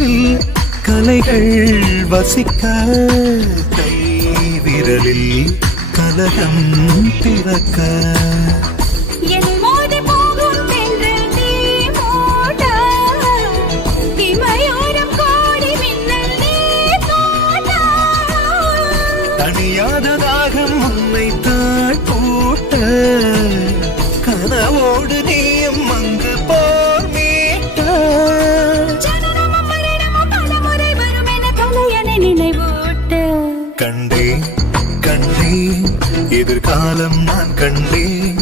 கனவில் கலைகள் வசிக்க கை விரலில் கலகம் பிறக்க தனியாததாகம் உன்னை தாழ்பூட்ட கனவோடு நீயும் அங்கு போர் மீட்ட கண்டேன் எதிர்காலம் நான் கண்டேன்